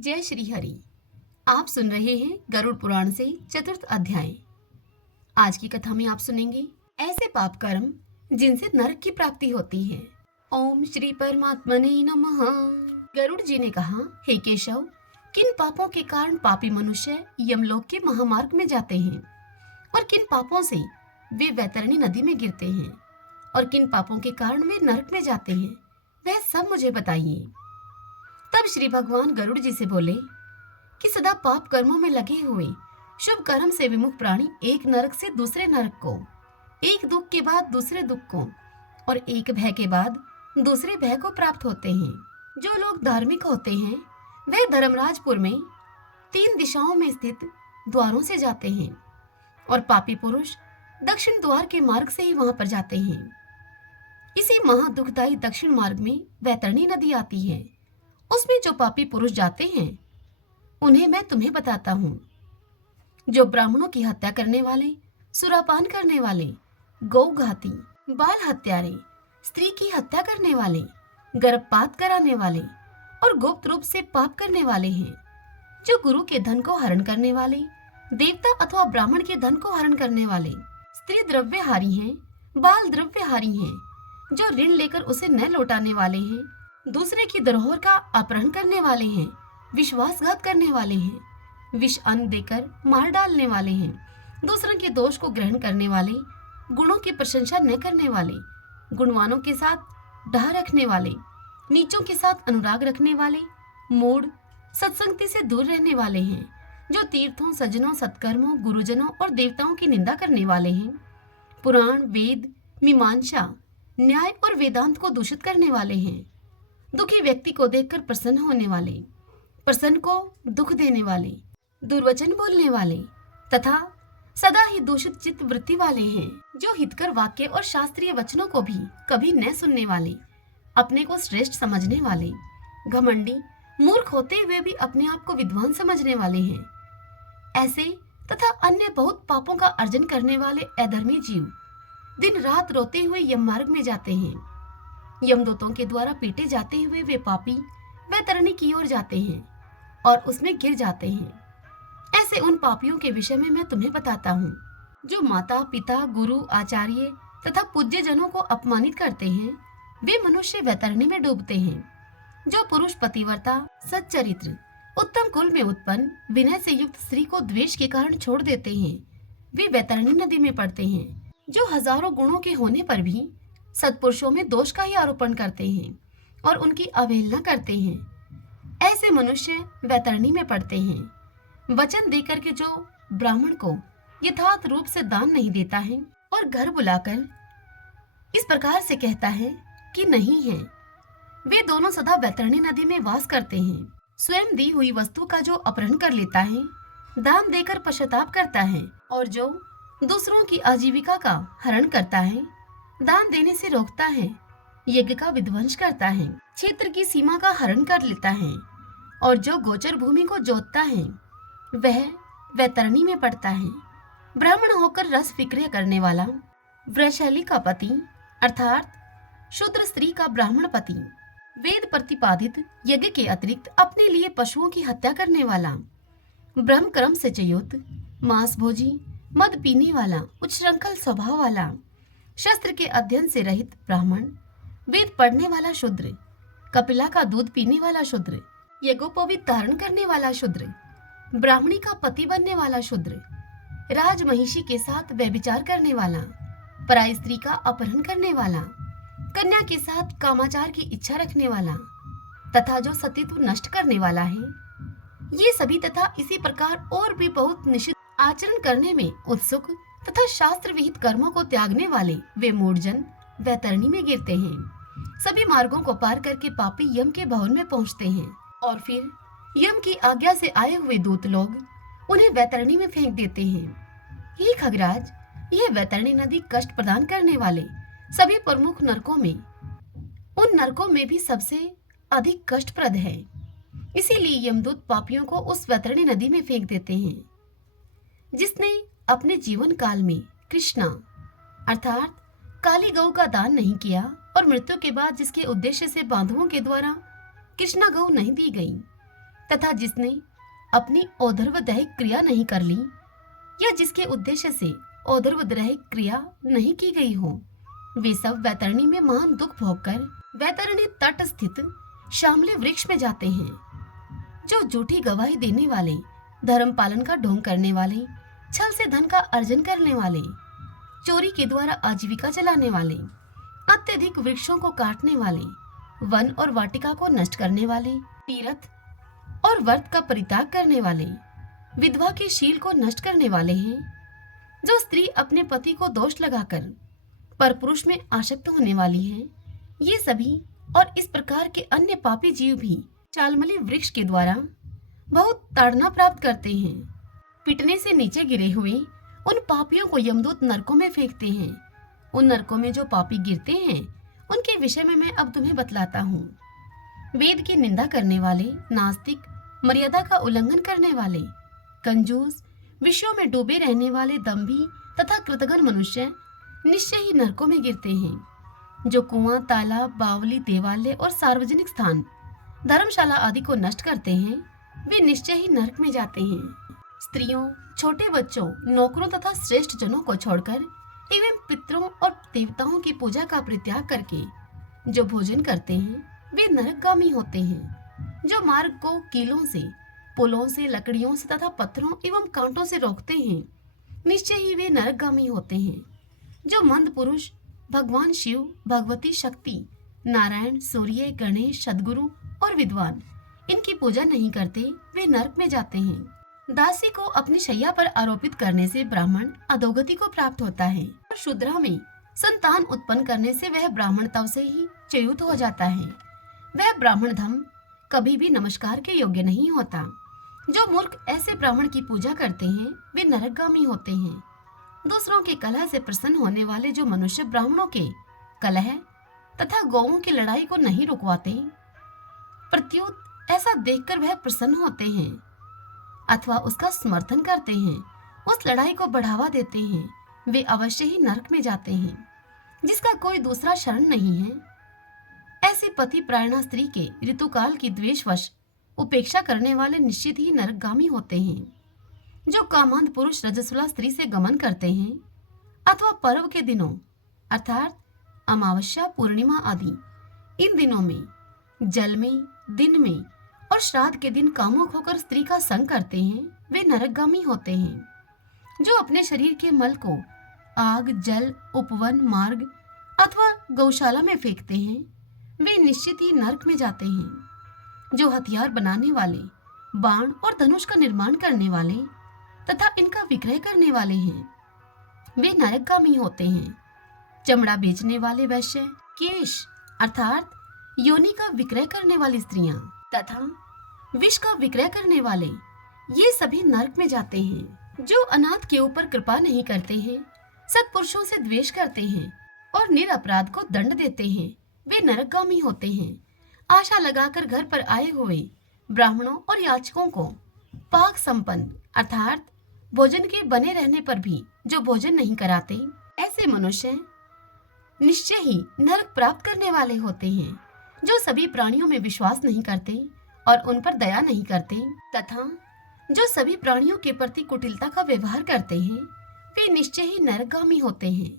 जय श्री हरि। आप सुन रहे हैं गरुड़ पुराण से चतुर्थ अध्याय। आज की कथा में आप सुनेंगे ऐसे पाप कर्म जिनसे नरक की प्राप्ति होती है। ओम श्री परमात्मने नमः। गरुड़ जी ने कहा, हे केशव, किन पापों के कारण पापी मनुष्य यमलोक के महामार्ग में जाते हैं और किन पापों से वे वैतरणी नदी में गिरते हैं और किन पापों के कारण वे नरक में जाते हैं, वह सब मुझे बताइए। तब श्री भगवान गरुड़ जी से बोले कि सदा पाप कर्मों में लगे हुए शुभ कर्म से विमुख प्राणी एक नरक से दूसरे नरक को, एक दुख के बाद दूसरे दुख को और एक भय के बाद दूसरे भय को प्राप्त होते हैं। जो लोग धार्मिक होते हैं वे धर्मराजपुर में 3 दिशाओं में स्थित द्वारों से जाते हैं और पापी पुरुष दक्षिण द्वार के मार्ग से ही वहां पर जाते हैं। इसी महादुखदायी दक्षिण मार्ग में वैतरणी नदी आती है। उसमें जो पापी पुरुष जाते हैं उन्हें मैं तुम्हें बताता हूँ। जो ब्राह्मणों की हत्या करने वाले, सुरापान करने वाले, गौघाती, बाल हत्यारे, स्त्री की हत्या करने वाले, गर्भपात कराने वाले और गुप्त रूप से पाप करने वाले हैं। जो गुरु के धन को हरण करने वाले, देवता अथवा ब्राह्मण के धन को हरण करने वाले, स्त्री द्रव्यहारी हैं, बाल द्रव्यहारी हैं, जो ऋण लेकर उसे न लौटाने वाले हैं, दूसरे की धरोहर का अपहरण करने वाले हैं, विश्वासघात करने वाले हैं, विष अन्न देकर मार डालने वाले हैं, दूसरों के दोष को ग्रहण करने वाले, गुणों की प्रशंसा न करने वाले, गुणवानों के साथ डाह रखने वाले, नीचों के साथ अनुराग रखने वाले, मूढ़, सत्संगति से दूर रहने वाले हैं, जो तीर्थों, सज्जनों, सत्कर्मों, गुरुजनों और देवताओं की निंदा करने वाले हैं, पुराण, वेद, मीमांसा, न्याय और वेदांत को दूषित करने वाले हैं, दुखी व्यक्ति को देखकर प्रसन्न होने वाले, प्रसन्न को दुख देने वाले, दुर्वचन बोलने वाले तथा सदा ही दूषित चित्त वृत्ति वाले हैं, जो हितकर वाक्य और शास्त्रीय वचनों को भी कभी न सुनने वाले, अपने को श्रेष्ठ समझने वाले, घमंडी, मूर्ख होते हुए भी अपने आप को विद्वान समझने वाले हैं। ऐसे तथा अन्य बहुत पापों का अर्जन करने वाले अधर्मी जीव दिन रात रोते हुए यम मार्ग में जाते हैं। यमदूतों के द्वारा पीटे जाते हुए वे पापी वैतरणी की ओर जाते हैं और उसमें गिर जाते हैं। ऐसे उन पापियों के विषय में मैं तुम्हें बताता हूँ, जो माता, पिता, गुरु, आचार्य तथा पूज्य जनों को अपमानित करते हैं, वे मनुष्य वैतरणी में डूबते हैं। जो पुरुष पतिव्रता, सच्चरित्र, उत्तम कुल में उत्पन्न, विनय से युक्त स्त्री को द्वेष के कारण छोड़ देते हैं, वे वैतरणी नदी में पड़ते हैं। जो हजारों गुणों के होने पर भी सत्पुरुषों में दोष का ही आरोपण करते हैं और उनकी अवहेलना करते हैं, ऐसे मनुष्य वैतरणी में पड़ते हैं। वचन देकर के जो ब्राह्मण को यथार्थ रूप से दान नहीं देता है और घर बुलाकर इस प्रकार से कहता है कि नहीं है, वे दोनों सदा वैतरणी नदी में वास करते हैं। स्वयं दी हुई वस्तु का जो अपहरण कर लेता है, दान देकर पश्चाताप करता है, और जो दूसरों की आजीविका का हरण करता है, दान देने से रोकता है, यज्ञ का विध्वंस करता है, क्षेत्र की सीमा का हरण कर लेता है, और जो गोचर भूमि को जोतता है वह वैतरणी में पड़ता है। ब्राह्मण होकर रस विक्रय करने वाला, वैशाली का पति अर्थात शूद्र स्त्री का ब्राह्मण पति, वेद प्रतिपादित यज्ञ के अतिरिक्त अपने लिए पशुओं की हत्या करने वाला, ब्रह्म कर्म से च्युत, मांस भोजी, मद पीने वाला, उच्छृंखल स्वभाव वाला, शस्त्र के अध्ययन से रहित ब्राह्मण, वेद पढ़ने वाला शूद्र, कपिला का दूध पीने वाला शूद्र, यज्ञोपवीत धारण करने वाला शूद्र, ब्राह्मणी का पति बनने वाला शूद्र, राजमहिषी के साथ व्यभिचार करने वाला, पराई स्त्री का अपहरण करने वाला, कन्या के साथ कामाचार की इच्छा रखने वाला तथा जो सतीत्व नष्ट करने वाला है, ये सभी तथा इसी प्रकार और भी बहुत निषिद्ध आचरण करने में उत्सुक तथा शास्त्र विहित कर्मों को त्यागने वाले वे मूढ़जन वैतरणी में गिरते हैं। सभी मार्गों को पार करके पापी यम के भवन में पहुंचते हैं और फिर यम की आज्ञा से आए हुए दूत लोग उन्हें वैतरणी में फेंक देते हैं। हे खगराज, यह वैतरणी नदी कष्ट प्रदान करने वाले सभी प्रमुख नरकों में उन नरकों में भी सबसे अधिक कष्टप्रद है। इसीलिए यमदूत पापियों को उस वैतरणी नदी में फेंक देते हैं। जिसने अपने जीवन काल में कृष्णा अर्थात काली गौ का दान नहीं किया और मृत्यु के बाद जिसके उद्देश्य से बांधवों के द्वारा कृष्णा गौ नहीं दी गई तथा जिसने अपनी औदर्वदैहिक क्रिया नहीं कर ली या जिसके उद्देश्य से औदर्वदैहिक क्रिया नहीं की गई हो, वे सब वैतरणी में महान दुख भोगकर वैतरणी तट स्थित शामली वृक्ष में जाते हैं। जो झूठी गवाही देने वाले, धर्म पालन का ढोंग करने वाले, छल से धन का अर्जन करने वाले, चोरी के द्वारा आजीविका चलाने वाले, अत्यधिक वृक्षों को काटने वाले, वन और वाटिका को नष्ट करने वाले, तीर्थ और व्रत का परित्याग करने वाले, विधवा के शील को नष्ट करने वाले हैं। जो स्त्री अपने पति को दोष लगाकर परपुरुष में आसक्त होने वाली है, ये सभी और इस प्रकार के अन्य पापी जीव भी चालमली वृक्ष के द्वारा बहुत ताड़ना प्राप्त करते हैं। पिटने से नीचे गिरे हुए उन पापियों को यमदूत नरकों में फेंकते हैं। उन नरकों में जो पापी गिरते हैं, उनके विषय में मैं अब तुम्हें बतलाता हूँ। वेद की निंदा करने वाले, नास्तिक, मर्यादा का उल्लंघन करने वाले, कंजूस, विषयों में डूबे रहने वाले दंभी तथा कृतघ्न मनुष्य निश्चय ही नरकों में गिरते हैं। जो कुआं, तालाब, बावली, देवालय और सार्वजनिक स्थान, धर्मशाला आदि को नष्ट करते हैं, वे निश्चय ही नरक में जाते हैं। स्त्रियों, छोटे बच्चों, नौकरों तथा श्रेष्ठ जनों को छोड़कर एवं पितरों और देवताओं की पूजा का परित्याग करके जो भोजन करते हैं, वे नरकगामी होते हैं। जो मार्ग को कीलों से, पुलों से, लकड़ियों से तथा पत्थरों एवं कांटों से रोकते हैं, निश्चय ही वे नरकगामी होते हैं। जो मंद पुरुष भगवान शिव, भगवती शक्ति, नारायण, सूर्य, गणेश, सद्गुरु और विद्वान इनकी पूजा नहीं करते, वे नरक में जाते हैं। दासी को अपनी शैया पर आरोपित करने से ब्राह्मण अधोगति को प्राप्त होता है और शूद्रा में संतान उत्पन्न करने से वह ब्राह्मण तव से ही च्युत हो जाता है। वह ब्राह्मण धम कभी भी नमस्कार के योग्य नहीं होता। जो मूर्ख ऐसे ब्राह्मण की पूजा करते हैं, वे नरकगामी होते हैं। दूसरों के कलह से प्रसन्न होने वाले जो मनुष्य ब्राह्मणों के कलह तथा गौओं की लड़ाई को नहीं रुकवाते, प्रत्युत ऐसा देखकर वह प्रसन्न होते हैं अथवा उसका समर्थन करते हैं, उस लड़ाई को बढ़ावा देते हैं, वे अवश्य ही नरक में जाते हैं, जिसका कोई दूसरा शरण नहीं है। ऐसे पति प्रायणा स्त्री के ऋतुकाल की द्वेषवश उपेक्षा करने वाले निश्चित ही नरकगामी होते हैं। जो कामांध पुरुष रजस्वला स्त्री से गमन करते हैं अथवा पर्व के दिनों अर्थात अमावस्या, पूर्णिमा आदि इन दिनों में जल में, दिन में और श्राद्ध के दिन कामुक होकर स्त्री का संग करते हैं, वे नरकगामी होते हैं। जो अपने शरीर के मल को आग, जल, उपवन, मार्ग अथवा गौशाला में फेंकते हैं, वे निश्चित ही नरक में जाते हैं। जो हथियार बनाने वाले, बाण और धनुष का निर्माण करने वाले तथा इनका विक्रय करने वाले हैं, वे नरकगामी होते हैं। चमड़ा बेचने वाले वैश्य, केश अर्थात योनि का विक्रय करने वाली स्त्रियां तथा विष का विक्रय करने वाले, ये सभी नरक में जाते हैं। जो अनाथ के ऊपर कृपा नहीं करते हैं, सत्पुरुषों से द्वेष करते हैं और निरपराध को दंड देते हैं, वे नरकगामी होते हैं। आशा लगाकर घर पर आए हुए ब्राह्मणों और याचकों को पाक संपन्न अर्थात भोजन के बने रहने पर भी जो भोजन नहीं कराते, ऐसे मनुष्य निश्चय ही नरक प्राप्त करने वाले होते हैं। जो सभी प्राणियों में विश्वास नहीं करते और उन पर दया नहीं करते तथा जो सभी प्राणियों के प्रति कुटिलता का व्यवहार करते हैं, वे निश्चय ही नरकगामी होते हैं।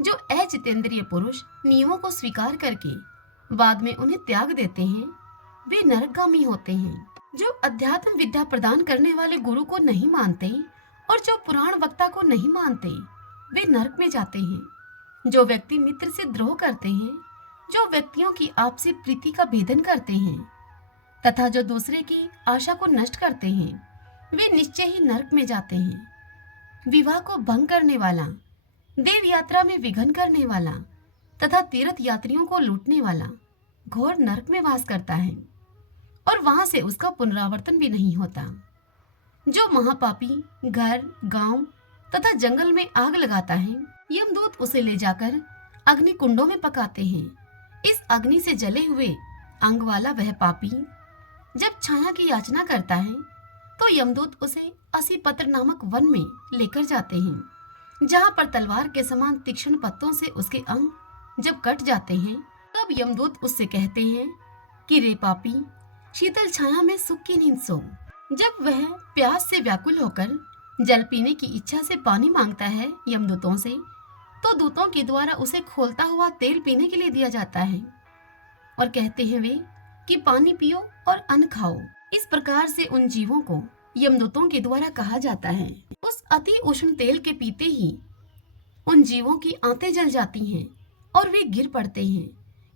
जो अजितेंद्रिय पुरुष नियमों को स्वीकार करके बाद में उन्हें त्याग देते हैं, वे नरकगामी होते हैं। जो अध्यात्म विद्या प्रदान करने वाले गुरु को नहीं मानते और जो पुराण वक्ता को नहीं मानते, वे नरक में जाते हैं। जो व्यक्ति मित्र से द्रोह करते हैं, जो व्यक्तियों की आपसी प्रीति का भेदन करते हैं तथा जो दूसरे की आशा को नष्ट करते हैं, वे निश्चय ही नरक में जाते हैं। विवाह को भंग करने वाला, देव यात्रा में विघ्न करने वाला तथा तीर्थ यात्रियों को लूटने वाला घोर नरक में वास करता है और वहां से उसका पुनरावर्तन भी नहीं होता। जो महापापी घर, गांव तथा जंगल में आग लगाता है, यमदूत उसे ले जाकर अग्नि कुंडों में पकाते हैं। इस अग्नि से जले हुए अंग वाला वह पापी जब छाया की याचना करता है, तो यमदूत उसे असीपत्र नामक वन में लेकर जाते हैं, जहां पर तलवार के समान तीक्ष्ण पत्तों से उसके अंग जब कट जाते हैं, तब यमदूत उससे कहते हैं कि रे पापी, शीतल छाया में सुख की नींद सो। जब वह प्यास से व्याकुल होकर जल पीने की इच्छा से पानी मांगता है यमदूतों से, तो दूतों के द्वारा उसे खोलता हुआ तेल पीने के लिए दिया जाता है और कहते हैं वे कि पानी पियो और अन्न खाओ। इस प्रकार से उन जीवों को यमदूतों के द्वारा कहा जाता है। उस अति उष्ण तेल के पीते ही उन जीवों की आंतें जल जाती हैं और वे गिर पड़ते हैं।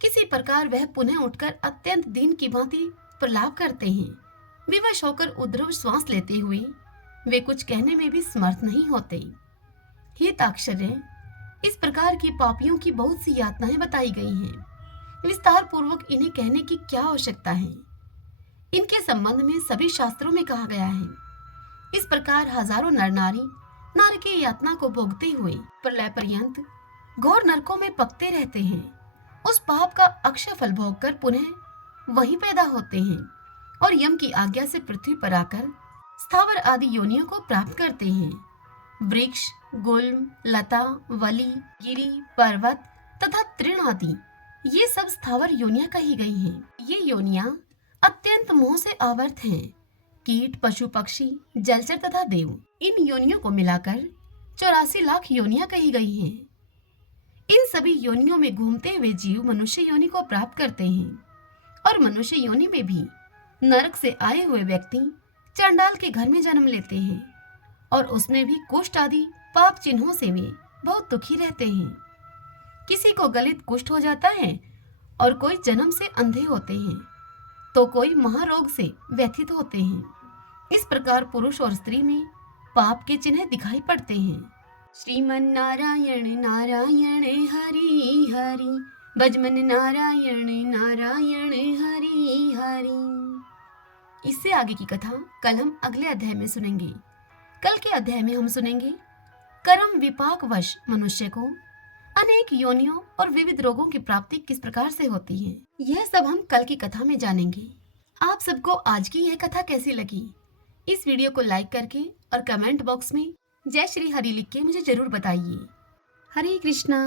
किसी प्रकार वह पुनः उठकर अत्यंत दीन की भांति प्रलाप करते हैं। विवश होकर उद्रव श्वास लेते हुए वे कुछ कहने में भी समर्थ नहीं होते। हे ताक्षर्य, इस प्रकार की पापियों की बहुत सी यातनाएं बताई गई हैं। विस्तार पूर्वक इन्हें कहने की क्या आवश्यकता है। इनके संबंध में सभी शास्त्रों में कहा गया है। इस प्रकार हजारों नर नारी नरकीय यातना को भोगते हुए प्रलय पर्यंत घोर नरकों में पकते रहते हैं। उस पाप का अक्षय फल भोगकर पुनः वहीं पैदा होते हैं और यम की आज्ञा से पृथ्वी पर आकर स्थावर आदि योनियों को प्राप्त करते हैं। वृक्ष, गुल्म, लता, वली, गिरी, पर्वत तथा तृण आदि ये सब स्थावर योनियां कही गई हैं। ये योनियां अत्यंत मोह से आवर्त हैं। कीट, पशु, पक्षी, जलचर तथा देव, इन योनियों को मिलाकर 84 लाख योनियां कही गई हैं। इन सभी योनियों में घूमते हुए जीव मनुष्य योनि को प्राप्त करते हैं और मनुष्य योनि में भी नरक से आए हुए व्यक्ति चंडाल के घर में जन्म लेते हैं और उसमें भी कुष्ठ आदि पाप चिन्हों से वे बहुत दुखी रहते हैं। किसी को गलित कुष्ठ हो जाता है और कोई जन्म से अंधे होते हैं, तो कोई महारोग से व्यथित होते हैं। इस प्रकार पुरुष और स्त्री में पाप के चिन्ह दिखाई पड़ते हैं। श्रीमन नारायण नारायण हरि हरि, भजमन नारायण नारायण हरि हरि। इससे आगे की कथा कल हम अगले अध्याय में सुनेंगे। कल के अध्याय में हम सुनेंगे कर्म विपाक वश मनुष्य को अनेक योनियों और विविध रोगों की प्राप्ति किस प्रकार से होती है। यह सब हम कल की कथा में जानेंगे। आप सबको आज की यह कथा कैसी लगी? इस वीडियो को लाइक करके और कमेंट बॉक्स में जय श्री हरि लिख के मुझे जरूर बताइए। हरे कृष्णा।